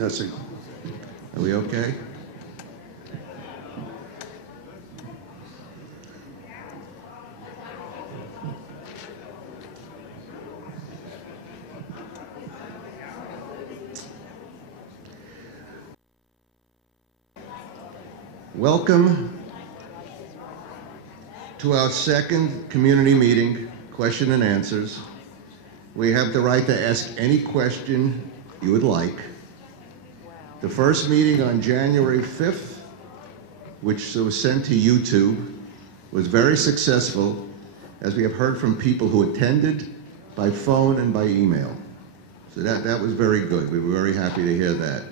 Testing. Are we okay? Welcome to our second community meeting, question and answers. We have the right to ask any question you would like. The first meeting on January 5th, which was sent to YouTube, was very successful, as we have heard from people who attended by phone and by email. So that was very good. We were very happy to hear that.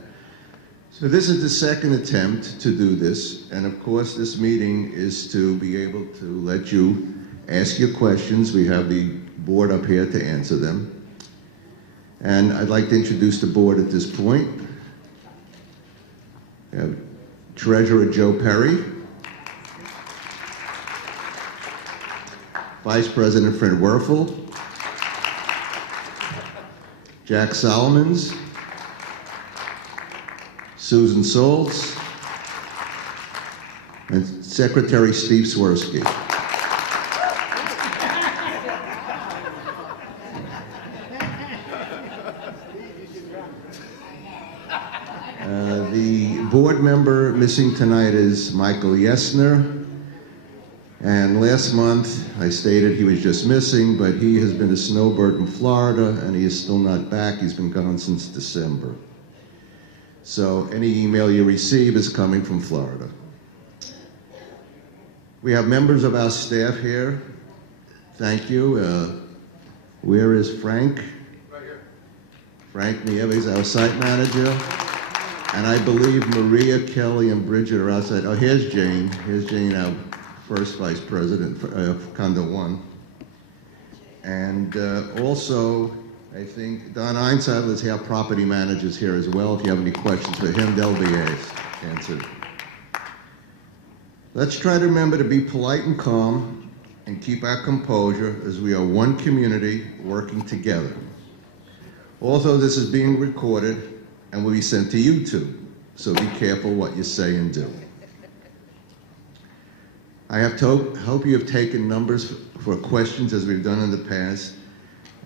So this is the second attempt to do this, and of course this meeting is to be able to let you ask your questions. We have the board up here to answer them. And I'd like to introduce the board at this point. We have Treasurer Joe Perry, Vice President Fred Werfel, Jack Solomons, Susan Solz, and Secretary Steve Swirsky. The board member missing tonight is Michael Yesner. And last month, I stated he was just missing, but he has been a snowbird in Florida, and he is still not back. He's been gone since December. So any email you receive is coming from Florida. We have members of our staff here. Thank you. Where is Frank? Right here. Frank Nieves is our site manager. And I believe Maria, Kelly, and Bridget are outside. Oh, here's Jane. Here's Jane, our first vice president of Condo 1. And also, I think Don Einsiedel is our property managers here as well. If you have any questions for him, they'll be answered. Let's try to remember to be polite and calm and keep our composure as we are one community working together. Also, this is being recorded and will be sent to YouTube, so be careful what you say and do. I hope you have taken numbers for questions as we've done in the past,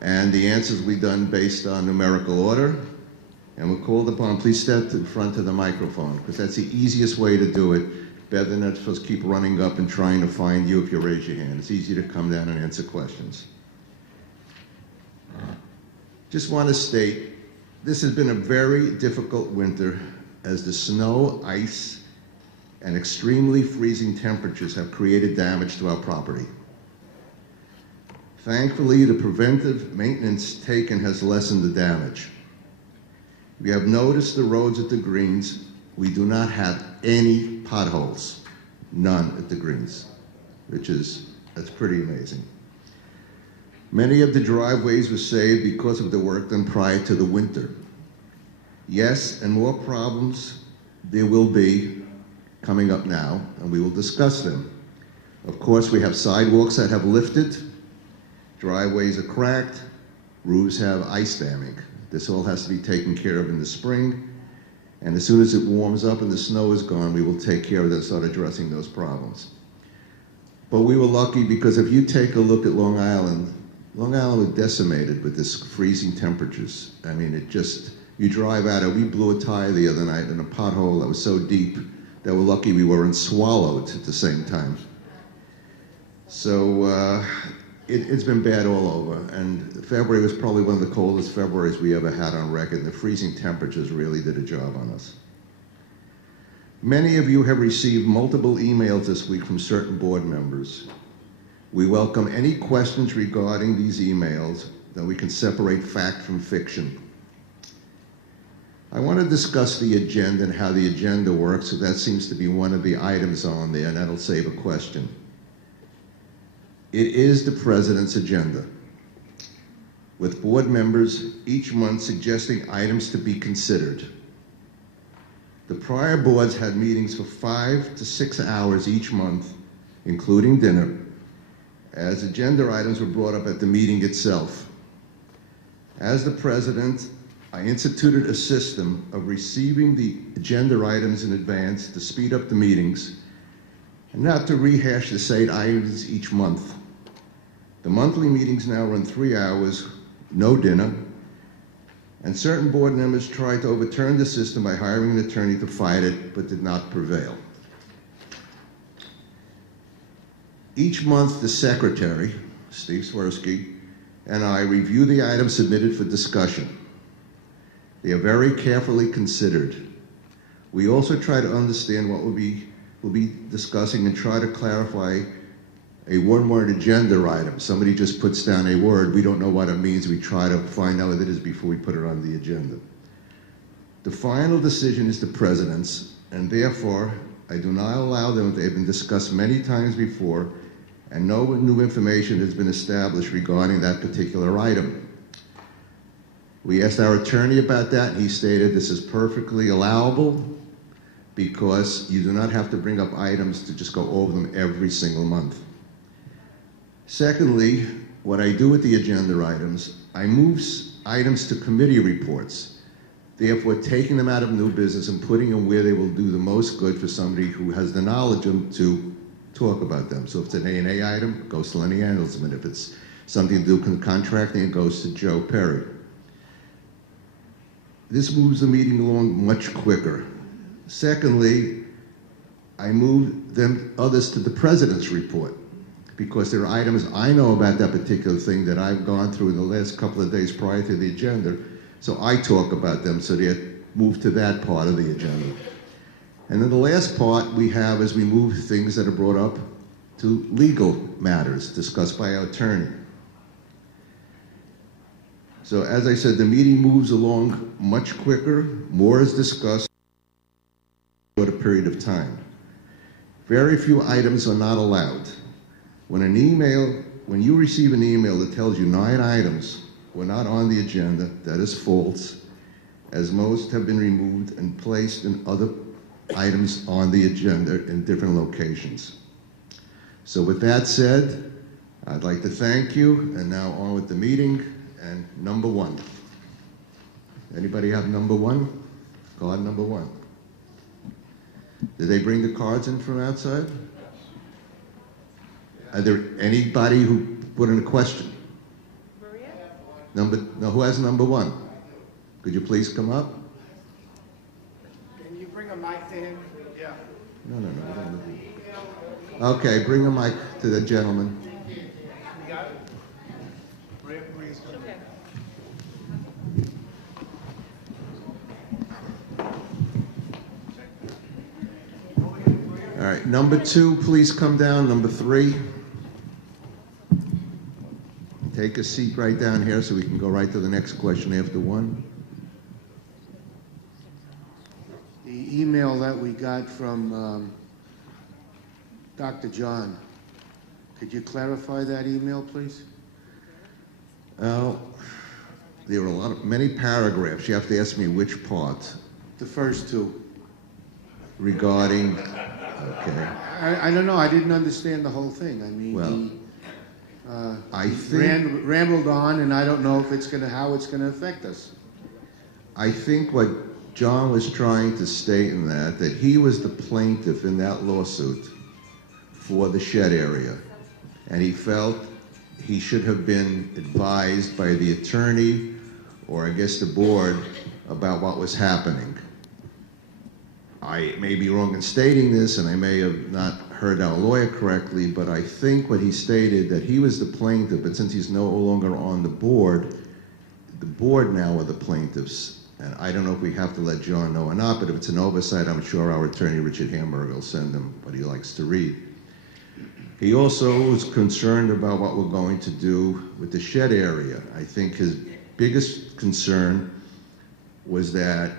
and the answers we've done based on numerical order. And we're called upon, please step to the front of the microphone, because that's the easiest way to do it, better than not supposed to keep running up and trying to find you if you raise your hand. It's easy to come down and answer questions. Just want to state, this has been a very difficult winter as the snow, ice, and extremely freezing temperatures have created damage to our property. Thankfully, the preventive maintenance taken has lessened the damage. If you have noticed the roads at the greens, we do not have any potholes, none at the greens, that's pretty amazing. Many of the driveways were saved because of the work done prior to the winter. Yes, and more problems there will be coming up now, and we will discuss them. Of course, we have sidewalks that have lifted, driveways are cracked, roofs have ice damming. This all has to be taken care of in the spring, and as soon as it warms up and the snow is gone, we will take care of that and start addressing those problems. But we were lucky because if you take a look at Long Island was decimated with this freezing temperatures. I mean, you drive out we blew a tire the other night in a pothole that was so deep that we're lucky we weren't swallowed at the same time. So it's been bad all over, and February was probably one of the coldest Februaries we ever had on record, and the freezing temperatures really did a job on us. Many of you have received multiple emails this week from certain board members. We welcome any questions regarding these emails, that we can separate fact from fiction. I want to discuss the agenda and how the agenda works, so that seems to be one of the items on there, and that'll save a question. It is the President's agenda, with board members each month suggesting items to be considered. The prior boards had meetings for 5 to 6 hours each month, including dinner, as agenda items were brought up at the meeting itself. As the president, I instituted a system of receiving the agenda items in advance to speed up the meetings and not to rehash the same items each month. The monthly meetings now run 3 hours, no dinner, and certain board members tried to overturn the system by hiring an attorney to fight it, but did not prevail. Each month, the secretary, Steve Swirsky, and I review the items submitted for discussion. They are very carefully considered. We also try to understand what we'll be discussing and try to clarify a one-word agenda item. Somebody just puts down a word, we don't know what it means, we try to find out what it is before we put it on the agenda. The final decision is the president's, and therefore, I do not allow them, they've been discussed many times before, and no new information has been established regarding that particular item. We asked our attorney about that, and he stated this is perfectly allowable because you do not have to bring up items to just go over them every single month. Secondly, what I do with the agenda items, I move items to committee reports, therefore taking them out of new business and putting them where they will do the most good for somebody who has the knowledge to talk about them. So if it's an A&A item, it goes to Lenny Andelsman. If it's something to do with contracting, it goes to Joe Perry. This moves the meeting along much quicker. Secondly, I move others to the president's report because there are items I know about that particular thing that I've gone through in the last couple of days prior to the agenda, so I talk about them, so they move to that part of the agenda. And then the last part we have is we move things that are brought up to legal matters discussed by our attorney. So as I said, the meeting moves along much quicker, more is discussed in a shorter period of time. Very few items are not allowed. When you receive an email that tells you 9 items were not on the agenda, that is false, as most have been removed and placed in other items on the agenda in different locations. So with that said, I'd like to thank you, and now on with the meeting. And number 1. Anybody have number 1? Card number 1. Did they bring the cards in from outside? Are there anybody who put in a question? Maria? No, who has number 1? Could you please come up? Can you bring a mic to him? Yeah. No. Okay, bring a mic to the gentleman. You got it? Maria's Okay. All right, number 2, please come down. Number 3. Take a seat right down here so we can go right to the next question after 1. The email that we got from Dr. John, could you clarify that email, please? Well, there were many paragraphs. You have to ask me which part The first 2. regarding, okay. I don't know. I didn't understand the whole thing. I mean, Well, I he think, rambled on, and I don't know if how it's gonna affect us. I think what John was trying to state in that he was the plaintiff in that lawsuit for the shed area. And he felt he should have been advised by the attorney, or I guess the board, about what was happening. I may be wrong in stating this, and I may have not heard our lawyer correctly, but I think what he stated, that he was the plaintiff, but since he's no longer on the board now are the plaintiffs. And I don't know if we have to let John know or not, but if it's an oversight, I'm sure our attorney, Richard Hamburger, will send him what he likes to read. He also was concerned about what we're going to do with the shed area. I think his biggest concern was that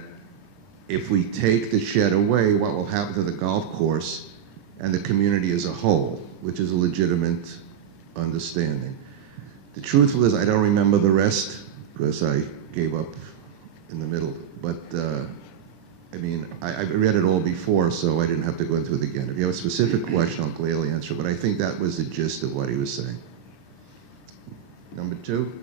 if we take the shed away, what will happen to the golf course and the community as a whole, which is a legitimate understanding. The truthful is I don't remember the rest because I gave up in the middle, but I mean, I read it all before, so I didn't have to go into it again. If you have a specific question, I'll clearly answer, but I think that was the gist of what he was saying. Number 2,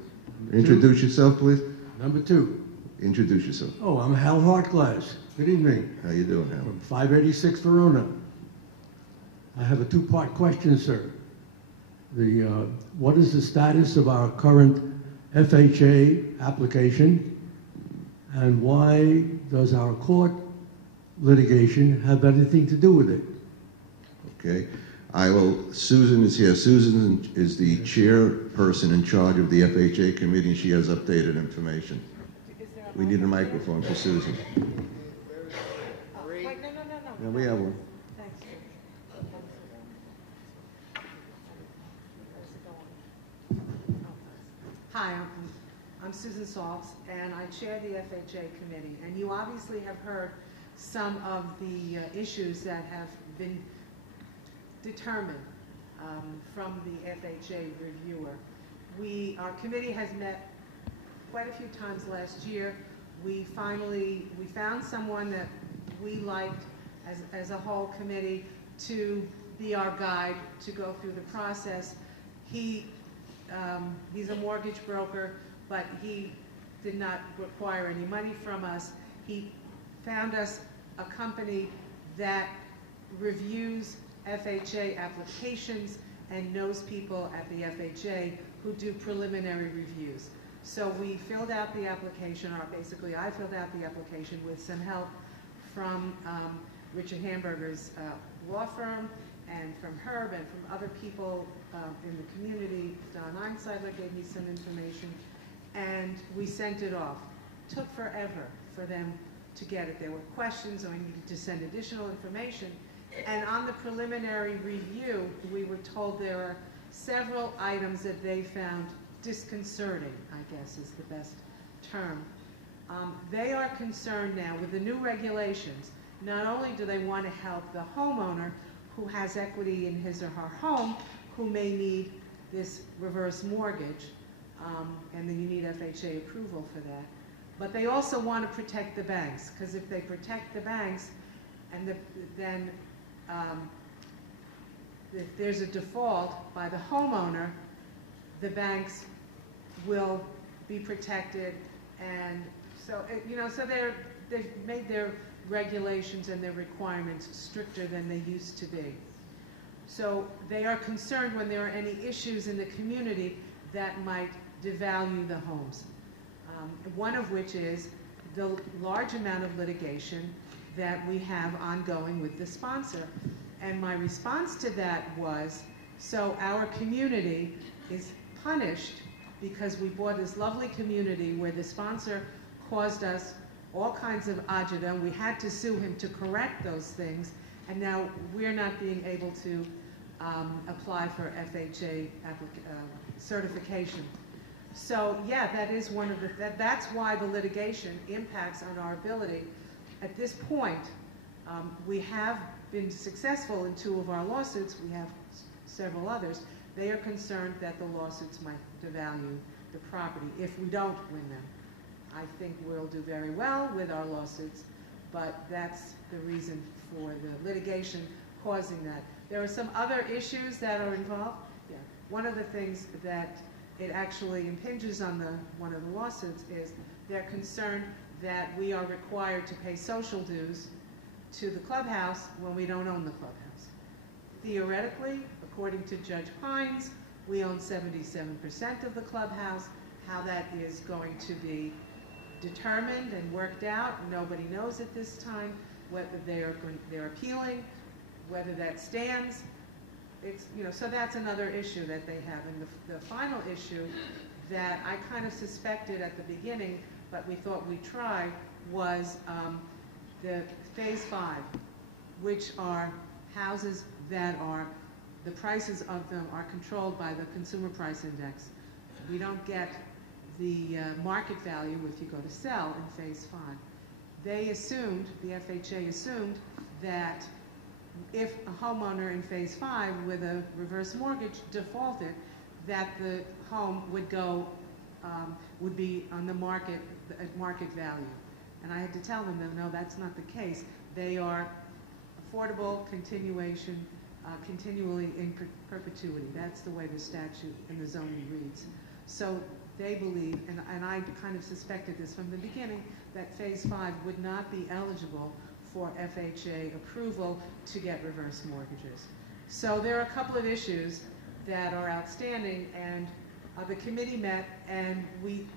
introduce yourself, please. Number 2. Introduce yourself. Oh, I'm Hal Hartglass. Good evening. How you doing, Hal? From 586 Verona. I have a two-part question, sir. What is the status of our current FHA application, and why does our court litigation have anything to do with it? Okay. Susan is here. Susan is the chairperson in charge of the FHA committee, and she has updated information. We need a microphone for Susan. Oh, wait, no. Yeah, we have one. Thanks. Hi, I'm Susan Saltz, and I chair the FHA committee. And you obviously have heard some of the issues that have been determined from the FHA reviewer. Our committee has met quite a few times last year. We found someone that we liked as a whole committee to be our guide to go through the process. He's a mortgage broker, but he did not require any money from us. He found us a company that reviews FHA applications and knows people at the FHA who do preliminary reviews. So we filled out the application, or basically I filled out the application with some help from Richard Hamburger's law firm, and from Herb, and from other people in the community. Don Einsiedler gave me some information, and we sent it off. Took forever for them to get it. There were questions, and we needed to send additional information. And on the preliminary review, we were told there are several items that they found disconcerting, I guess is the best term. They are concerned now with the new regulations. Not only do they want to help the homeowner who has equity in his or her home, who may need this reverse mortgage, and then you need FHA approval for that, but they also want to protect the banks, because if they protect the banks, and then if there's a default by the homeowner, the banks will be protected, and so so they've made their regulations and their requirements stricter than they used to be. So they are concerned when there are any issues in the community that might devalue the homes. One of which is the large amount of litigation that we have ongoing with the sponsor. And my response to that was, so our community is punished because we bought this lovely community where the sponsor caused us all kinds of agita. We had to sue him to correct those things, and now we're not being able to apply for FHA certification. So yeah, that is one of the, that's why the litigation impacts on our ability. At this point, we have been successful in 2 of our lawsuits. We have several others. They are concerned that the lawsuits might devalue the property if we don't win them. I think we'll do very well with our lawsuits, but that's the reason for the litigation causing that. There are some other issues that are involved. Yeah. One of the things that it actually impinges on one of the lawsuits is they're concerned that we are required to pay social dues to the clubhouse when we don't own the clubhouse. Theoretically, according to Judge Pines, we own 77% of the clubhouse. How that is going to be determined and worked out, nobody knows at this time. Whether they're appealing, whether that stands. It's, so that's another issue that they have. And the final issue that I kind of suspected at the beginning, but we thought we'd try, was the Phase 5, which are houses that are, the prices of them are controlled by the Consumer Price Index. We don't get the market value if you go to sell in Phase 5. They assumed, the FHA assumed, that if a homeowner in Phase 5 with a reverse mortgage defaulted, that the home would go, would be on the market, at market value. And I had to tell them that no, that's not the case. They are affordable continuation, continually in perpetuity. That's the way the statute and the zoning reads. So they believe, and I kind of suspected this from the beginning, that Phase 5 would not be eligible for FHA approval to get reverse mortgages. So there are a couple of issues that are outstanding, and the committee met, and we'd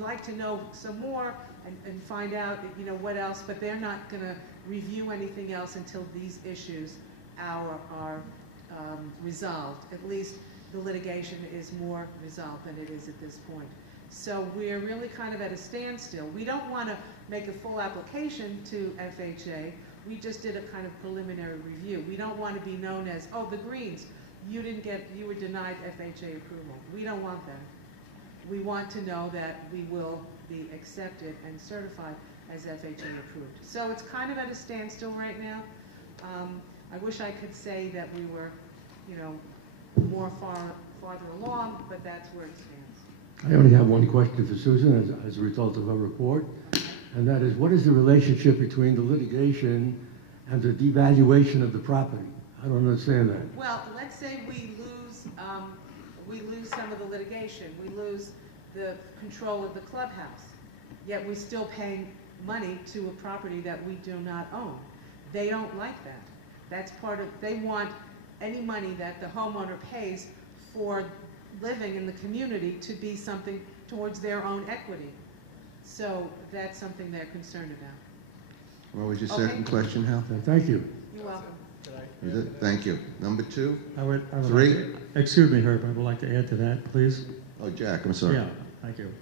like to know some more and find out, what else, but they're not going to review anything else until these issues are resolved. At least the litigation is more resolved than it is at this point. So we're really kind of at a standstill. We don't want to make a full application to FHA. We just did a kind of preliminary review. We don't want to be known as, oh, the Greens, you were denied FHA approval. We don't want that. We want to know that we will be accepted and certified as FHA approved. So it's kind of at a standstill right now. I wish I could say that we were, more farther along, but that's where it stands. I only have one question for Susan as a result of her report, and that is, what is the relationship between the litigation and the devaluation of the property? I don't understand that. Well, let's say we lose some of the litigation. We lose the control of the clubhouse, yet we're still paying money to a property that we do not own. They don't like that. That's they want any money that the homeowner pays for living in the community to be something towards their own equity. So that's something they're concerned about. What was your second question, Hal? Thank you. You're welcome. Is it? Thank you. Number 2? I would Three? excuse me, Herb, I would like to add to that, please. Oh, Jack, I'm sorry. Yeah, thank you.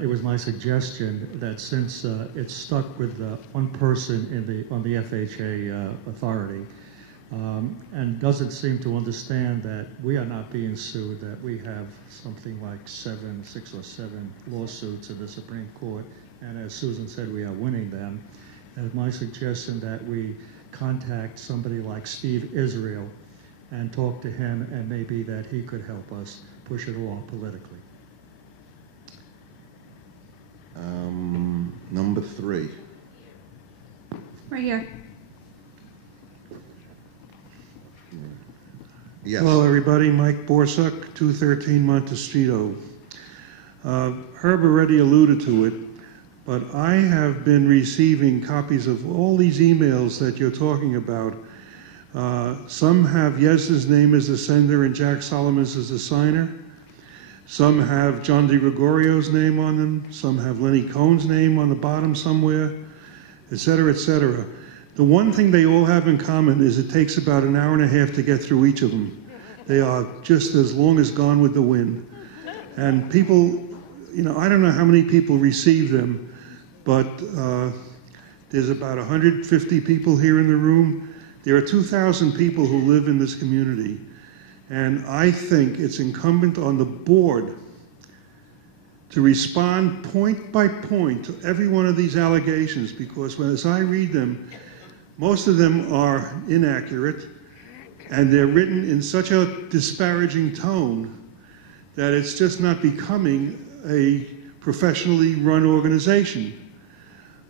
It was my suggestion that since it's stuck with one person on the FHA authority, and doesn't seem to understand that we are not being sued, that we have something like 6 or 7 lawsuits in the Supreme Court, and as Susan said, we are winning them. And my suggestion that we contact somebody like Steve Israel and talk to him, and maybe that he could help us push it along politically. Number 3. Right here. Yes. Hello, everybody. Mike Borsuk, 213 Montestito. Herb already alluded to it, but I have been receiving copies of all these emails that you're talking about. Some have Yes's name as the sender and Jack Solomon's as the signer. Some have John DiGrigorio's name on them. Some have Lenny Cohen's name on the bottom somewhere, et cetera, et cetera. The one thing they all have in common is it takes about an hour and a half to get through each of them. They are just as long as Gone with the Wind. And people, I don't know how many people receive them, but there's about 150 people here in the room. There are 2,000 people who live in this community. And I think it's incumbent on the board to respond point by point to every one of these allegations, because as I read them, most of them are inaccurate, and they're written in such a disparaging tone that it's just not becoming a professionally run organization.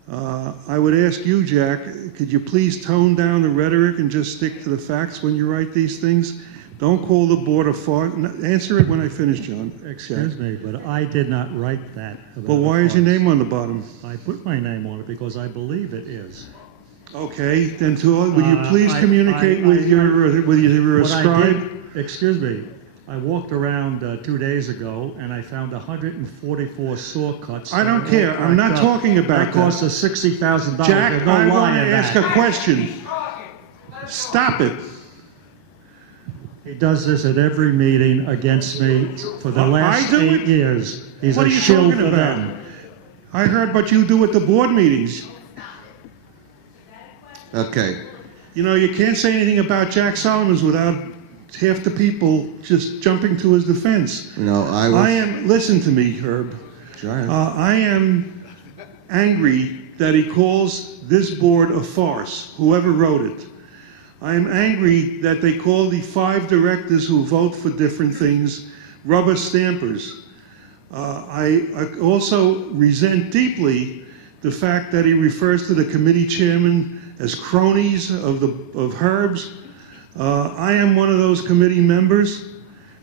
I would ask you, Jack, could you please tone down the rhetoric and just stick to the facts when you write these things? Don't call the board a farce. Answer it when I finish, John. Excuse me, but I did not write that. But why is your name on the bottom? I put my name on it because I believe it is. Okay, then will you please communicate with your scribe? Excuse me, I walked around 2 days ago and I found 144 saw cuts. I don't care. I'm not talking about that. That cost us $60,000. Jack, no I want lie to in ask that. a question. Stop it. He does this at every meeting against me for the last 8 years. He's What a are you shill talking for about? them. I heard what you do at the board meetings. Okay. You can't say anything about Jack Solomons without half the people just jumping to his defense. Listen to me, Herb. I am angry that he calls this board a farce, whoever wrote it. I am angry that they call the 5 directors who vote for different things rubber stampers. I also resent deeply the fact that he refers to the committee chairman as cronies of Herb's. I am one of those committee members,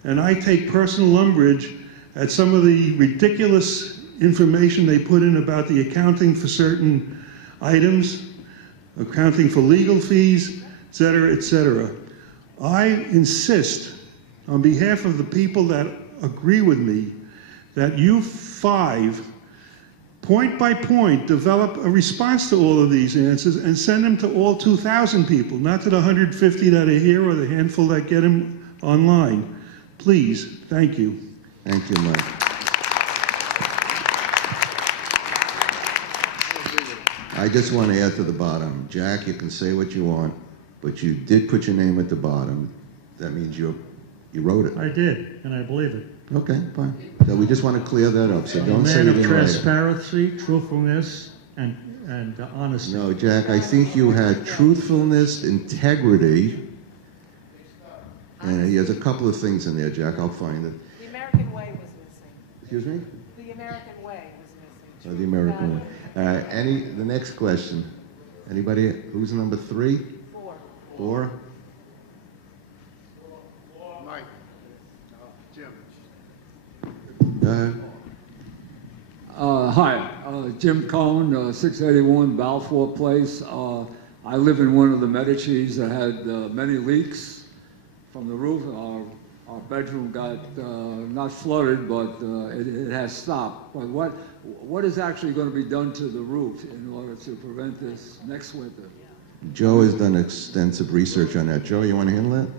and I take personal umbrage at some of the ridiculous information they put in about the accounting for certain items, accounting for legal fees, etc., etc. I insist, on behalf of the people that agree with me, that you five, point by point, develop a response to all of these answers and send them to all 2,000 people, not to the 150 that are here or the handful that get them online. Please, thank you. Thank you, Mike. I just want to add to the bottom. Jack, you can say what you want, but you did put your name at the bottom. That means you wrote it. I did, and I believe it. Okay, fine. So we just want to clear that up, so I'm don't a say man it of in writing. transparency, truthfulness, and honesty. No, Jack, I think you had truthfulness, integrity, and he has a couple of things in there, Jack. I'll find it. The American way was missing. Excuse me? The American way was missing. Oh, the American way. The next question. Anybody? Who's number 3? 4. 4? Mike. Jim. Go ahead. Hi, Jim Cohn, 681 Balfour Place. I live in one of the Medicis that had many leaks from the roof. Our bedroom got not flooded, but it has stopped. But what is actually going to be done to the roof in order to prevent this next winter? Joe has done extensive research on that. Joe, you want to handle that?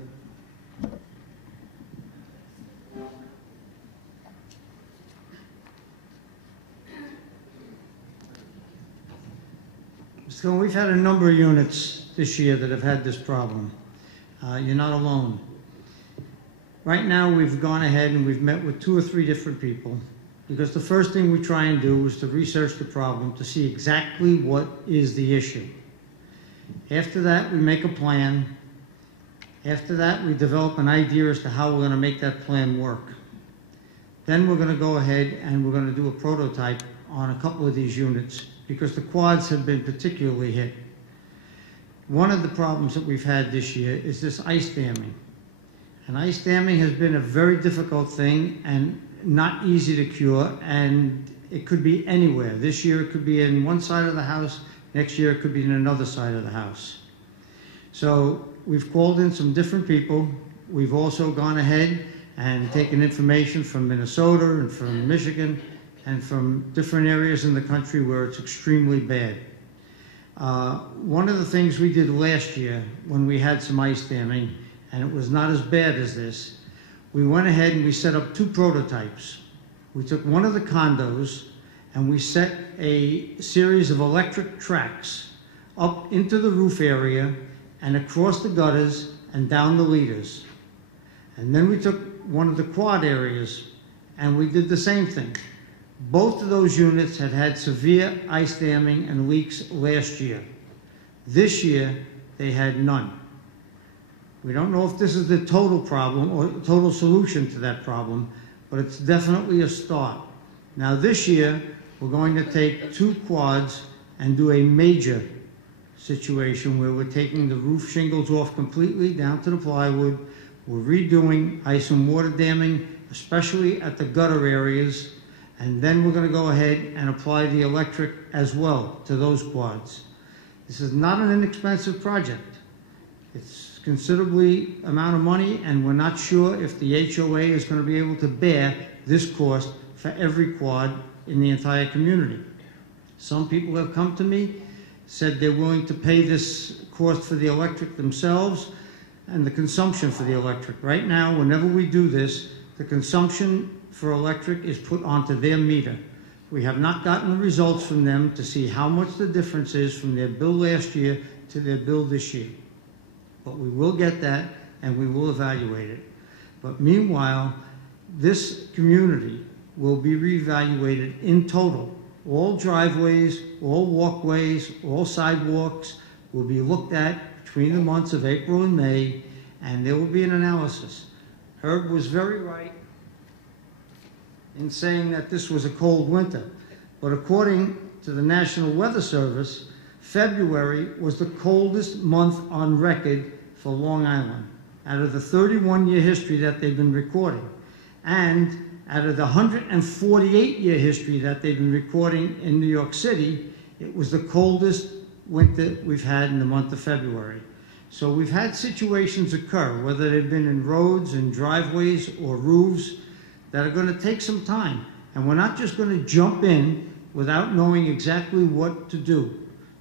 So we've had a number of units this year that have had this problem. You're not alone. Right now, we've gone ahead and we've met with 2 or 3 different people, because the first thing we try and do is to research the problem to see exactly what is the issue. After that, we make a plan. After that, we develop an idea as to how we're going to make that plan work. Then we're going to go ahead and we're going to do a prototype on a couple of these units, because the quads have been particularly hit. One of the problems that we've had this year is this ice damming. And ice damming has been a very difficult thing and not easy to cure, and it could be anywhere. This year it could be in one side of the house, next year it could be in another side of the house. So we've called in some different people. We've also gone ahead and taken information from Minnesota and from Michigan and from different areas in the country where it's extremely bad. One of the things we did last year when we had some ice damming, and it was not as bad as this, we went ahead and we set up 2 prototypes. We took one of the condos and we set a series of electric tracks up into the roof area and across the gutters and down the leaders. And then we took one of the quad areas and we did the same thing. Both of those units had had severe ice damming and leaks last year. This year, they had none. We don't know if this is the total problem or total solution to that problem, but it's definitely a start. Now this year, we're going to take 2 quads and do a major situation where we're taking the roof shingles off completely down to the plywood. We're redoing ice and water damming, especially at the gutter areas, and then we're going to go ahead and apply the electric as well to those quads. This is not an inexpensive project. It's considerably amount of money, and we're not sure if the HOA is going to be able to bear this cost for every quad in the entire community. Some people have come to me, said they're willing to pay this cost for the electric themselves and the consumption for the electric. Right now, whenever we do this, the consumption for electric is put onto their meter. We have not gotten the results from them to see how much the difference is from their bill last year to their bill this year. But we will get that and we will evaluate it. But meanwhile, this community will be reevaluated in total. All driveways, all walkways, all sidewalks will be looked at between the months of April and May, and there will be an analysis. Herb was very right in saying that this was a cold winter, but according to the National Weather Service, February was the coldest month on record for Long Island out of the 31-year history that they've been recording. And out of the 148-year history that they've been recording in New York City, it was the coldest winter we've had in the month of February. So we've had situations occur, whether they've been in roads and driveways or roofs, that are going to take some time. And we're not just going to jump in without knowing exactly what to do.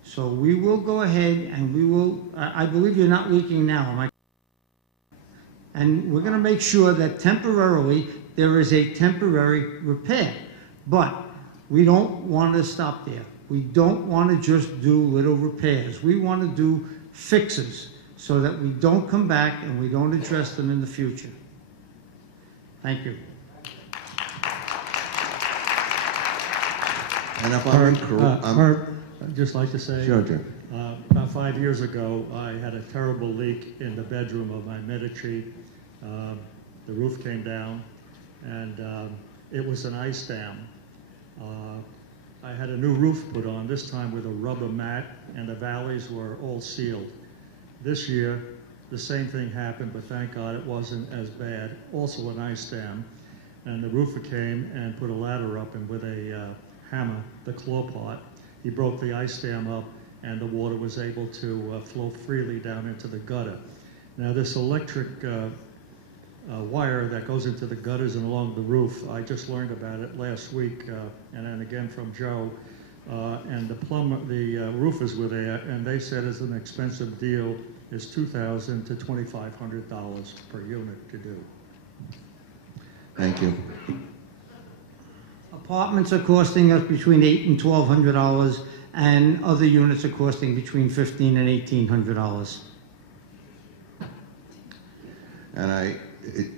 So we will go ahead and we will, I believe you're not leaking now, am I? And we're going to make sure that temporarily there is a temporary repair. But we don't want to stop there. We don't want to just do little repairs. We want to do fixes so that we don't come back and we don't address them in the future. Thank you. And if I'm incorrect, Herb, I'd just like to say, Sure, Jim. about 5 years ago, I had a terrible leak in the bedroom of my Medici. The roof came down, and it was an ice dam. I had a new roof put on, this time with a rubber mat, and the valleys were all sealed. This year, the same thing happened, but thank God it wasn't as bad. Also an ice dam, and the roofer came and put a ladder up, and with a hammer, the claw pot, he broke the ice dam up, and the water was able to flow freely down into the gutter. Now this electric wire that goes into the gutters and along the roof, I just learned about it last week, and then again from Joe, and the roofers were there, and they said it's an expensive deal, is $2,000 to $2,500 per unit to do. Thank you. Apartments are costing us between $800 and $1,200, and other units are costing between $1,500 and $1,800. And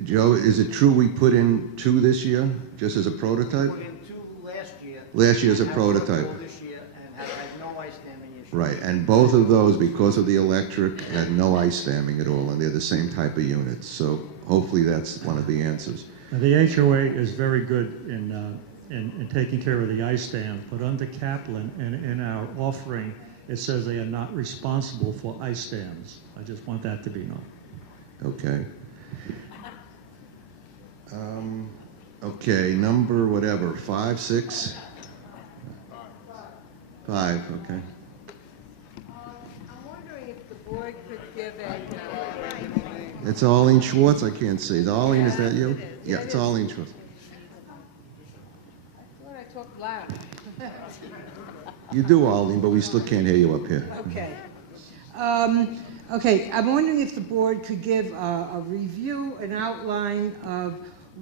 Joe, is it true we put in 2 this year, just as a prototype? Put in 2 last year. Last year as a Have prototype. 4 this year and have had no ice damming issues. Right, and both of those, because of the electric, had no ice damming at all, and they're the same type of units. So hopefully that's one of the answers. Now, the HOA is very good in taking care of the ice dam, but under Kaplan and in our offering, it says they are not responsible for ice dams. I just want that to be known. Okay. Okay, number whatever, 5, 6? 5, okay. I'm wondering if the board could give a... It's Arlene Schwartz, I can't see. Arlene, is that you? it is. Yeah, It it's is. Arlene Schwartz. I thought I talked loud. You do, Arlene, but we still can't hear you up here. Okay. Okay, I'm wondering if the board could give a review, an outline of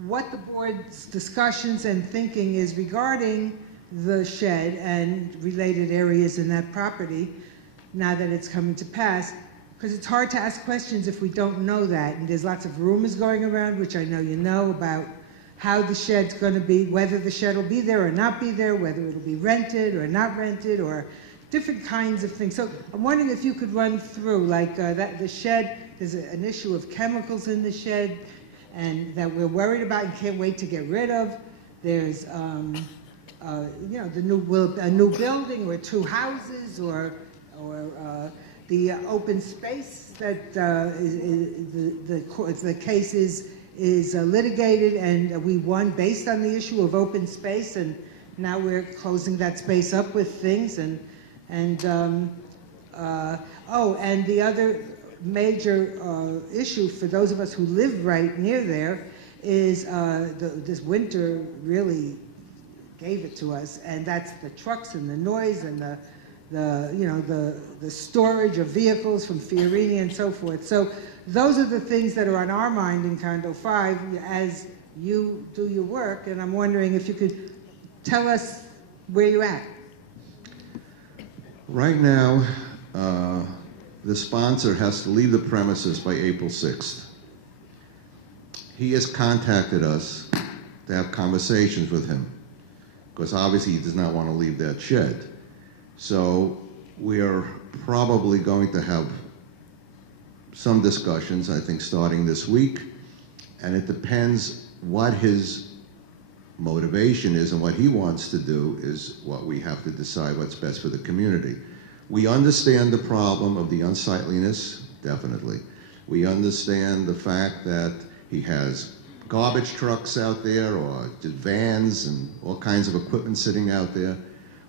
what the board's discussions and thinking is regarding the shed and related areas in that property now that it's coming to pass, because it's hard to ask questions if we don't know that. And there's lots of rumors going around, which I know you know, about how the shed's going to be, whether the shed will be there or not be there, whether it'll be rented or not rented, or different kinds of things. So I'm wondering if you could run through, like that the shed, there's an issue of chemicals in the shed, and that we're worried about and can't wait to get rid of. There's, you know, a new building or 2 houses, or the open space that the case is litigated, and we won based on the issue of open space, and now we're closing that space up with things, and the other major issue for those of us who live right near there is this winter really gave it to us, and that's the trucks and the noise and the storage of vehicles from Fiorini and so forth. So those are the things that are on our mind in Condo 5 as you do your work, and I'm wondering if you could tell us where you're at. Right now, the sponsor has to leave the premises by April 6th. He has contacted us to have conversations with him, because obviously he does not want to leave that shed. So we are probably going to have some discussions, I think, starting this week, and it depends what his motivation is and what he wants to do is what we have to decide what's best for the community. We understand the problem of the unsightliness, definitely. We understand the fact that he has garbage trucks out there or vans and all kinds of equipment sitting out there.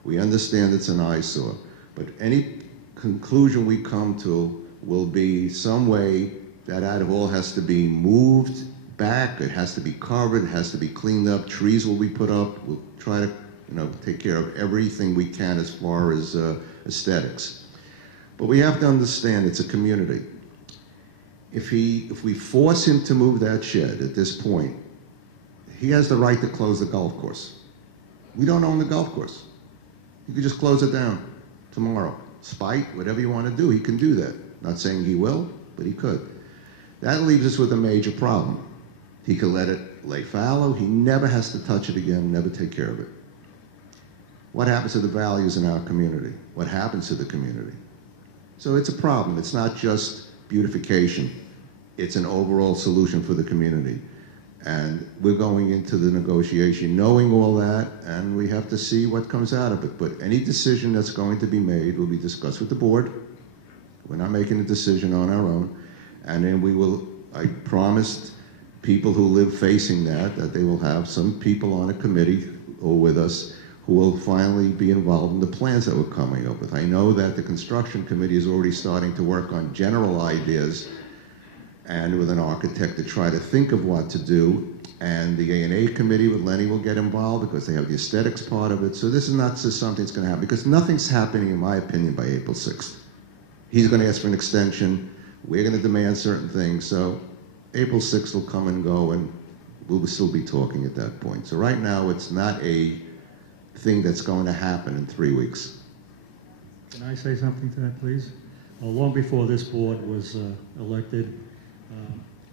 We understand it's an eyesore, but any conclusion we come to will be some way that all has to be moved back, it has to be covered, it has to be cleaned up, trees will be put up. We'll try to take care of everything we can as far as aesthetics. But we have to understand it's a community. If we force him to move that shed at this point, he has the right to close the golf course. We don't own the golf course. He could just close it down tomorrow. Spite, whatever you want to do, he can do that. Not saying he will, but he could. That leaves us with a major problem. He could let it lay fallow. He never has to touch it again, never take care of it. What happens to the values in our community? What happens to the community? So it's a problem. It's not just beautification. It's an overall solution for the community. And we're going into the negotiation knowing all that, and we have to see what comes out of it. But any decision that's going to be made will be discussed with the board. We're not making a decision on our own. And then I promised people who live facing that they will have some people on a committee or with us who will finally be involved in the plans that we're coming up with. I know that the construction committee is already starting to work on general ideas and with an architect to try to think of what to do. And the A&A committee with Lenny will get involved because they have the aesthetics part of it. So this is not just something that's going to happen, because nothing's happening, in my opinion, by April 6th. He's going to ask for an extension. We're going to demand certain things. So April 6th will come and go, and we'll still be talking at that point. So right now, it's not a thing that's going to happen in 3 weeks. Can I say something to that, please? Long before this board was elected,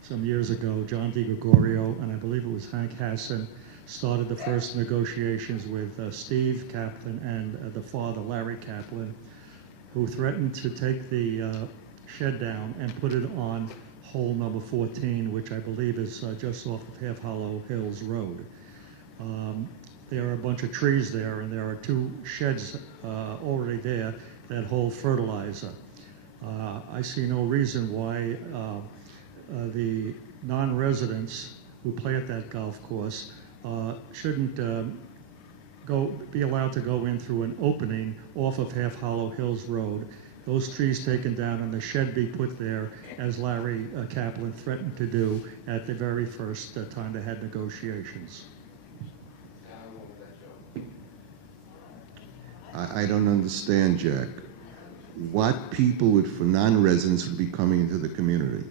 some years ago, John DiGregorio, and I believe it was Hank Hassan, started the first negotiations with Steve Kaplan and the father, Larry Kaplan, who threatened to take the shed down and put it on hole number 14, which I believe is just off of Half Hollow Hills Road. There are a bunch of trees there, and there are 2 sheds already there that hold fertilizer. I see no reason why the non-residents who play at that golf course shouldn't be allowed to go in through an opening off of Half Hollow Hills Road. Those trees taken down and the shed be put there, as Larry Kaplan threatened to do at the very first time they had negotiations. I don't understand, Jack. What people for non-residents would be coming into the community?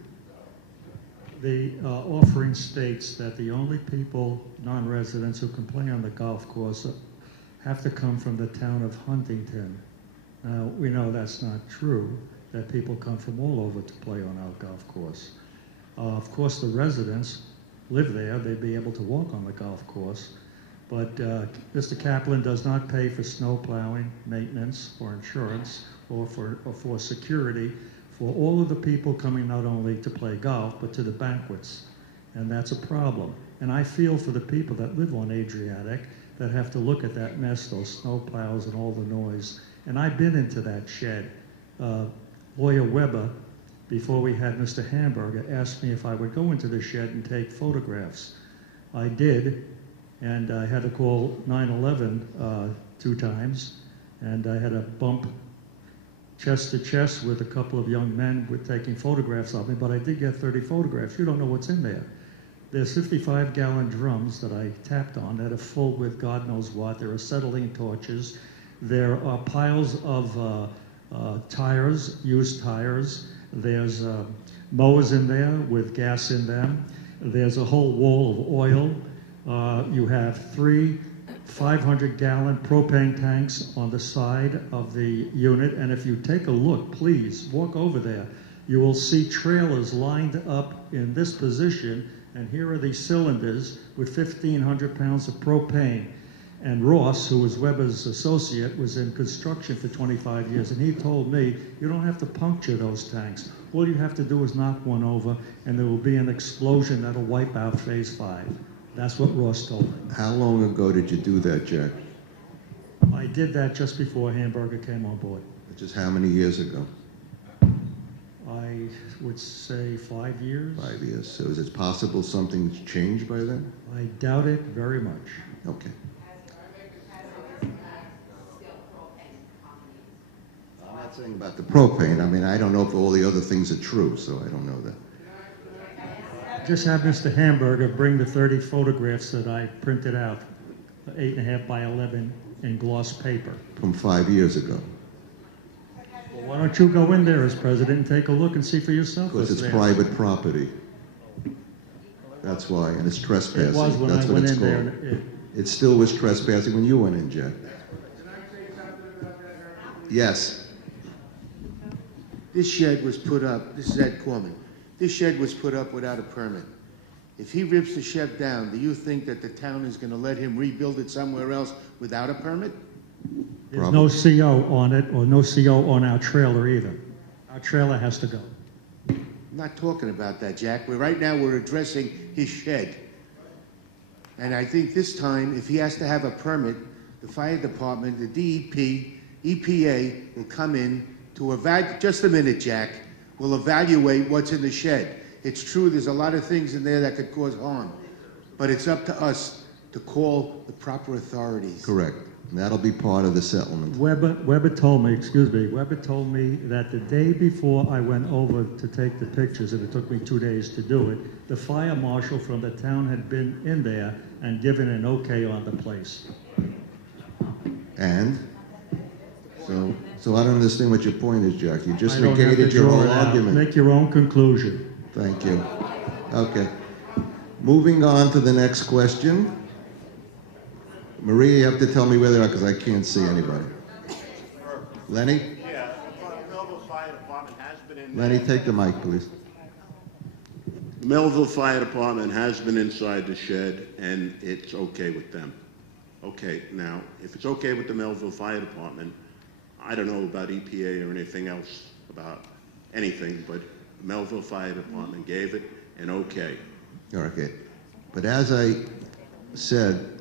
The offering states that the only people, non-residents, who can play on the golf course have to come from the town of Huntington. Now, we know that's not true, that people come from all over to play on our golf course. Of course, the residents live there. They'd be able to walk on the golf course. But Mr. Kaplan does not pay for snow plowing, maintenance, or insurance, or for security for all of the people coming not only to play golf, but to the banquets. And that's a problem. And I feel for the people that live on Adriatic that have to look at that mess, those snow plows and all the noise. And I've been into that shed. Lawyer Weber, before we had Mr. Hamburger, asked me if I would go into the shed and take photographs. I did. And I had to call 911 2 times, and I had to bump chest to chest with a couple of young men with taking photographs of me, but I did get 30 photographs. You don't know what's in there. There's 55-gallon drums that I tapped on that are full with God knows what. There are acetylene torches. There are piles of tires, used tires. There's mowers in there with gas in them. There's a whole wall of oil. You have 3 500-gallon propane tanks on the side of the unit, and if you take a look, please, walk over there, you will see trailers lined up in this position, and here are these cylinders with 1,500 pounds of propane. And Ross, who was Weber's associate, was in construction for 25 years, and he told me, you don't have to puncture those tanks. All you have to do is knock one over, and there will be an explosion that'll wipe out Phase 5. That's what Ross told me. How long ago did you do that, Jack? I did that just before Hamburger came on board. Just how many years ago? I would say 5 years. 5 years. So is it possible something's changed by then? I doubt it very much. Okay. I'm not saying about the propane. I mean, I don't know if all the other things are true, so I don't know that. Just have Mr. Hamburger bring the 30 photographs that I printed out, 8.5 by 11 in gloss paper. From 5 years ago. Well, why don't you go in there as president and take a look and see for yourself? Because what's it's there. private property. That's why, and it's trespassing. It was when That's I what went it's in there. called. and It still was trespassing when you went in, Jack. Yes. This shed was put up, this is Ed Corman, this shed was put up without a permit. If he rips the shed down, do you think that the town is going to let him rebuild it somewhere else without a permit? There's no CO on it, or no CO on our trailer either. Our trailer has to go. I'm not talking about that, Jack. Right now we're addressing his shed. And I think this time, if he has to have a permit, the fire department, the DEP, EPA will come in to evaluate, just a minute, Jack, will evaluate what's in the shed. It's true there's a lot of things in there that could cause harm, but it's up to us to call the proper authorities. Correct. And that'll be part of the settlement. Weber told me that the day before I went over to take the pictures, and it took me 2 days to do it, the fire marshal from the town had been in there and given an okay on the place. And? So I don't understand what your point is, Jack. You just I don't have to negated your draw whole it out. argument. Make your own conclusion. Thank you. Okay. Moving on to the next question. Maria, you have to tell me where they are because I can't see anybody. Lenny? Yeah, the Melville Fire Department has been in. Lenny, take the mic, please. The Melville Fire Department has been inside the shed, and it's okay with them. Okay, now, if it's okay with the Melville Fire Department, I don't know about EPA or anything else about anything, but Melville Fire Department gave it an okay. Okay. But as I said,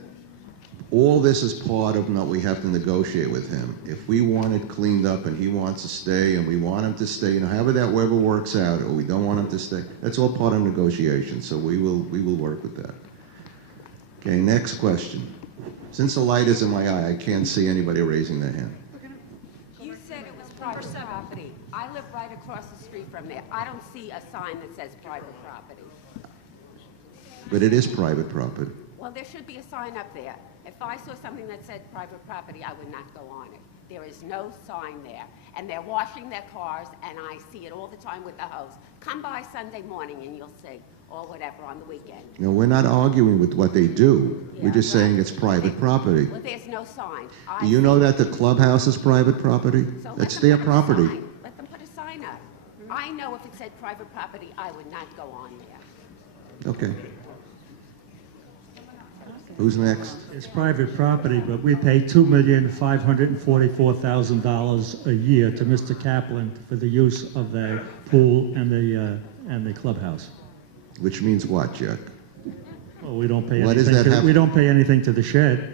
all this is part of what we have to negotiate with him. If we want it cleaned up and he wants to stay and we want him to stay, you know, however that whoever works out, or we don't want him to stay, that's all part of negotiation. So we will work with that. Okay, next question. Since the light is in my eye, I can't see anybody raising their hand. You said it was private property. I live right across the street from there. I don't see a sign that says private property. But it is private property. Well, there should be a sign up there. If I saw something that said private property, I would not go on it. There is no sign there. And they're washing their cars, and I see it all the time with the hose. Come by Sunday morning and you'll see, or whatever, on the weekend. No, we're not arguing with what they do. Yeah, We're just saying it's private property. Well, there's no sign. Do you know that the clubhouse is private property? So That's let them their put a property. sign. Let them put a sign up. I know if it said private property, I would not go on there. Okay. Who's next? It's private property, but we pay $2,544,000 a year to Mr. Kaplan for the use of the pool and the clubhouse. Which means what, Jack? Well, we don't pay What does anything. that have- We don't pay anything to the shed.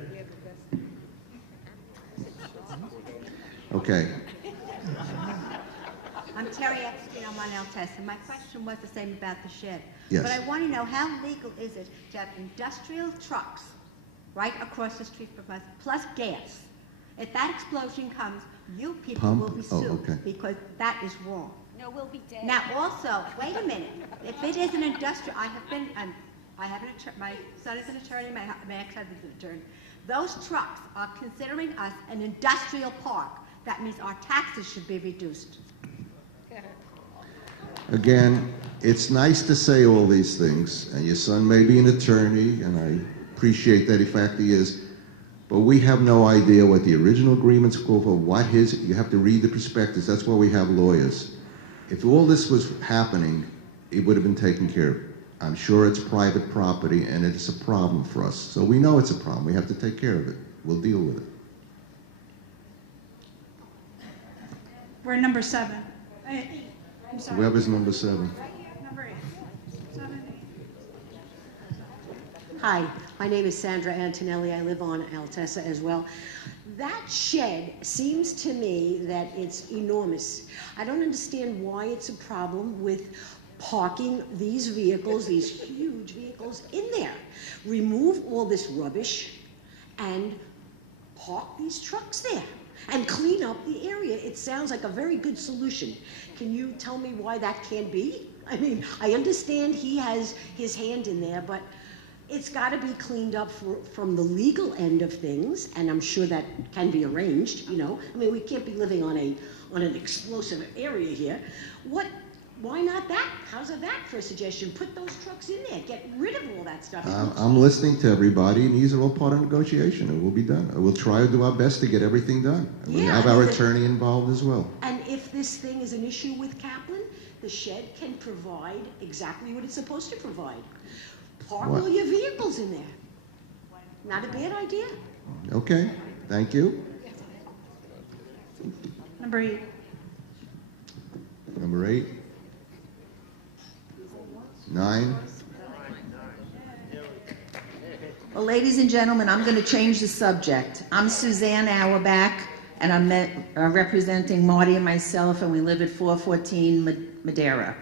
Okay. I'm Terry Epstein, I'm on Altessa. My question was the same about the shed. Yes. But I want to know, how legal is it to have industrial trucks right across the street from us, plus gas? If that explosion comes, you people Pump? will be Oh, sued, okay. because that is wrong. No, we'll be dead. Now, also, wait a minute. If it is an industrial, I have an attorney, my son is an attorney, my ex-husband's an attorney. Those trucks are considering us an industrial park. That means our taxes should be reduced. Again, it's nice to say all these things, and your son may be an attorney, and I appreciate that, in fact he is, but we have no idea what the original agreements go for, you have to read the prospectus, that's why we have lawyers. If all this was happening, it would have been taken care of. I'm sure it's private property, and it's a problem for us. So we know it's a problem, we have to take care of it. We'll deal with it. We're number 7. I'm sorry. Whoever's number 7. Number 8. 7, 8. Hi, my name is Sandra Antonelli. I live on Altessa as well. That shed seems to me that it's enormous. I don't understand why it's a problem with parking these vehicles, these huge vehicles in there. Remove all this rubbish and park these trucks there and clean up the area. It sounds like a very good solution. Can you tell me why that can't be? I mean, I understand he has his hand in there, but it's got to be cleaned up from the legal end of things, and I'm sure that can be arranged, you know. I mean, we can't be living on an explosive area here. Why not that? How's that for a suggestion? Put those trucks in there. Get rid of all that stuff. I'm listening to everybody, and these are all part of negotiation. It will be done. We'll try to do our best to get everything done. We have our attorney involved as well. And if this thing is an issue with Kaplan, the shed can provide exactly what it's supposed to provide. Park all your vehicles in there. Not a bad idea. Okay, thank you. Number 8. Number 8. 9. Well, ladies and gentlemen, I'm going to change the subject. I'm Suzanne Auerbach, and I'm representing Marty and myself, and we live at 414 Madeira.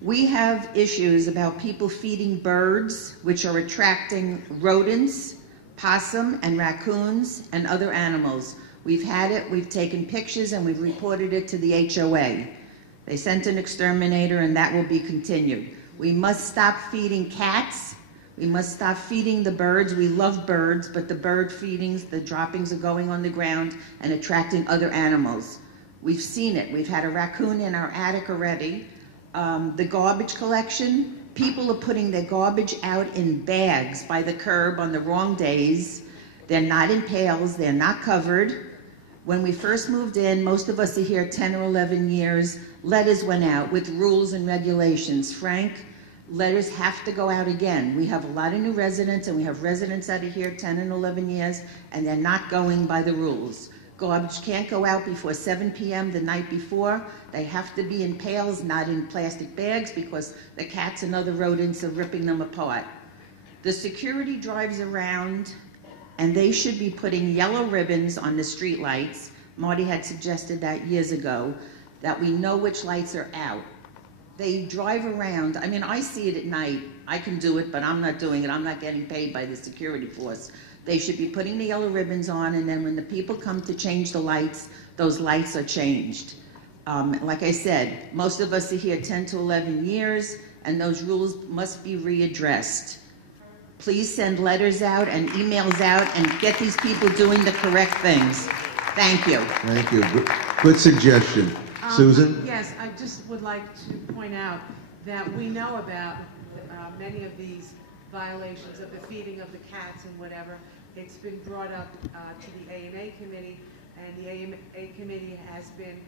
We have issues about people feeding birds, which are attracting rodents, possum and raccoons, and other animals. We've had it, we've taken pictures, and we've reported it to the HOA. They sent an exterminator, and that will be continued. We must stop feeding cats. We must stop feeding the birds. We love birds, but the bird feedings, the droppings are going on the ground and attracting other animals. We've seen it. We've had a raccoon in our attic already. The garbage collection, people are putting their garbage out in bags by the curb on the wrong days. They're not in pails. They're not covered. When we first moved in, most of us are here 10 or 11 years, letters went out with rules and regulations. Frank, letters have to go out again. We have a lot of new residents, and we have residents that are here 10 and 11 years, and they're not going by the rules. Garbage can't go out before 7 p.m. the night before. They have to be in pails, not in plastic bags, because the cats and other rodents are ripping them apart. The security drives around, and they should be putting yellow ribbons on the street lights. Marty had suggested that years ago, that we know which lights are out. They drive around. I mean, I see it at night. I can do it, but I'm not doing it. I'm not getting paid by the security force. They should be putting the yellow ribbons on, and then when the people come to change the lights, those lights are changed. Like I said, most of us are here 10 to 11 years, and those rules must be readdressed. Please send letters out and emails out and get these people doing the correct things. Thank you. Thank you. Good suggestion. Susan? Yes, I just would like to point out that we know about many of these violations of the feeding of the cats and whatever. It's been brought up to the A&A committee, and the A&A committee has been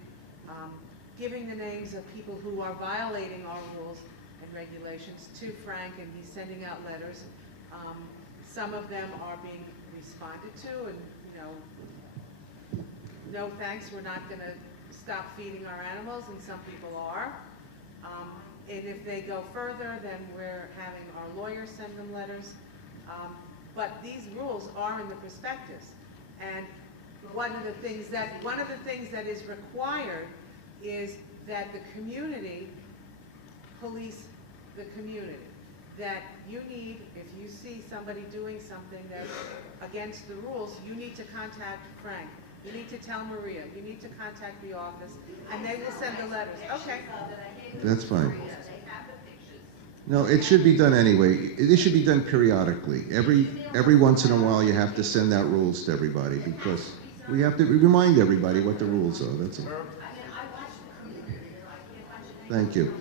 giving the names of people who are violating our rules and regulations to Frank, and he's sending out letters. Some of them are being responded to, and no thanks, we're not going to stop feeding our animals, and some people are. And if they go further, then we're having our lawyers send them letters. But these rules are in the prospectus, and one of the things that is required is that the community police the community. That you need, if you see somebody doing something that's against the rules, you need to contact Frank. You need to tell Maria. You need to contact the office, and they will send the letters. Okay. That's fine. No, it should be done anyway. It should be done periodically. Every once in a while, you have to send out rules to everybody, because we have to remind everybody what the rules are. That's all. Thank you.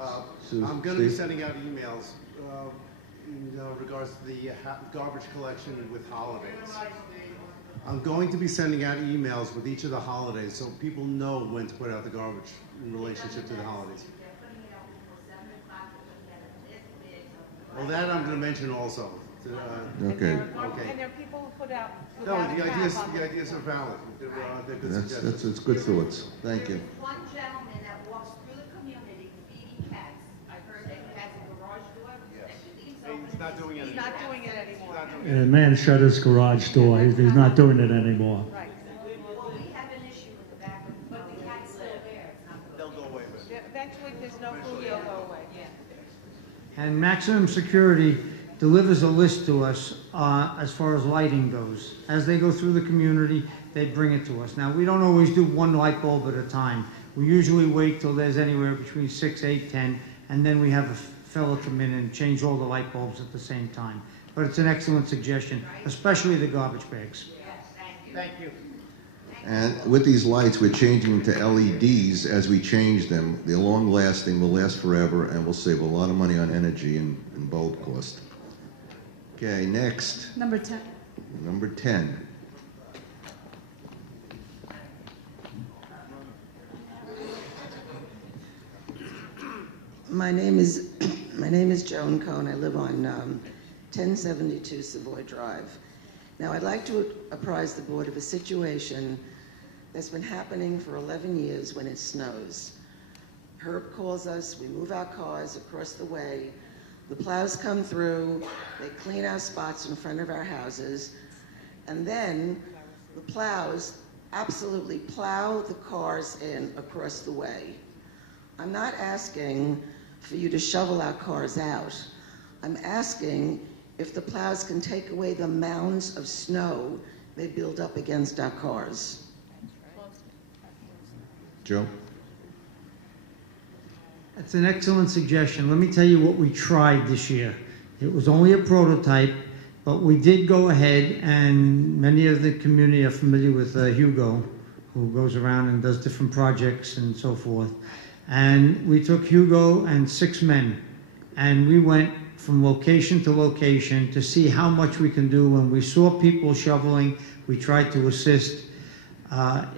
I'm going to be sending out emails in regards to the garbage collection with holidays. I'm going to be sending out emails with each of the holidays so people know when to put out the garbage in relationship to the holidays. Well, that I'm going to mention also. Okay. And there are people who put out. No, the ideas are valid. They're good suggestions. That's good thoughts. Thank you. One gentleman that walks through the community feeding cats. I heard that he has a garage door. Yes. He's not doing it He's not doing it anymore. A man shut his garage door. He's not doing it anymore. Right. We have an issue with the back, but the cat's still there. It's not They'll go away with it. Eventually, there's no food, they'll go away. And Maximum Security delivers a list to us as far as lighting goes. As they go through the community, they bring it to us. Now, we don't always do one light bulb at a time. We usually wait till there's anywhere between 6, 8, 10, and then we have a fellow come in and change all the light bulbs at the same time. But it's an excellent suggestion, especially the garbage bags. Thank you. And with these lights, we're changing them to LEDs as we change them. They're long-lasting, will last forever, and will save a lot of money on energy and bulb cost. Okay, next. Number 10. Number 10. My name is Joan Cohn. I live on 1072 Savoy Drive. Now, I'd like to apprise the board of a situation that's been happening for 11 years when it snows. Herb calls us, we move our cars across the way, the plows come through, they clean our spots in front of our houses, and then the plows absolutely plow the cars in across the way. I'm not asking for you to shovel our cars out. I'm asking if the plows can take away the mounds of snow they build up against our cars. Joe? That's an excellent suggestion. Let me tell you what we tried this year. It was only a prototype, but we did go ahead, and many of the community are familiar with Hugo, who goes around and does different projects and so forth. And we took Hugo and 6 men, and we went from location to location to see how much we can do. When we saw people shoveling, we tried to assist.